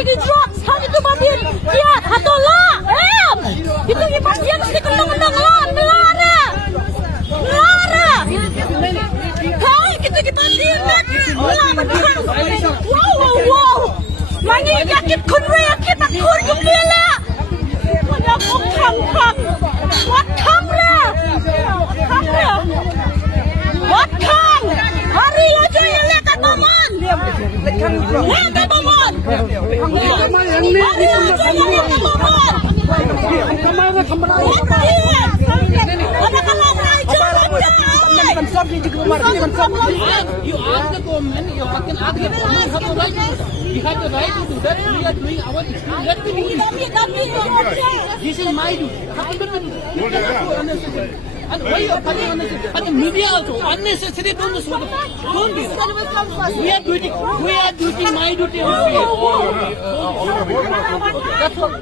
pergi drok. Sekarang itu batin. Siat, hatola. Itu ibadah mesti kendang-kendang lah. Melara. Melara. Kau kita batin. Wow. Mani yakit kun yakit tak kur gembira. Mana kau khang. What khang lah? What khang? Hari aja yang lihat teman. Lihat teman. Hari aja yang lihat teman. Ada kalau aja. You ask the government, you can ask the government, you have the right to do that. We are doing our duty. Let me do it. This is my duty. And why you are cutting unnecessary? And the media also unnecessary. Don't do that. We are doing my duty. That's all.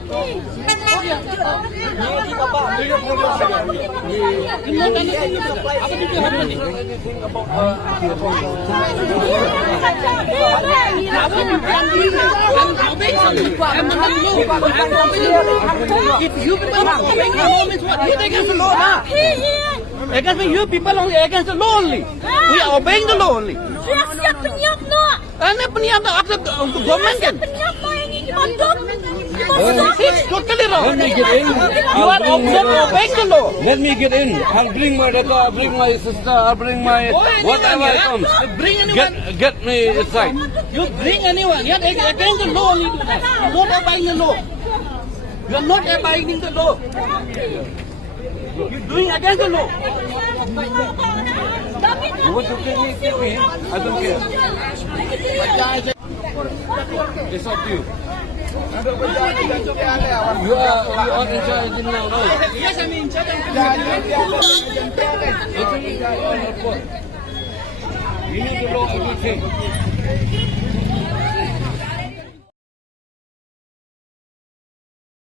If you people are obeying the law, means what? It against the law, nah. Against you people only against the law only. We are obeying the law only. Siap pyniap no. And the pyniap after the government can. Pyniap no yang mandok. It's totally wrong. You are obeying the law. Let me get in. I'll bring my daughter, I'll bring my sister, I'll bring my whatever comes. Bring anyone. Get me inside. You bring anyone. You are against the law. You are not obeying the law. You are not abiding the law. You are doing against the law. You want to kill me? I don't care. It's up to you. You are in charge now, no? Yes, I'm in charge. You need to know everything.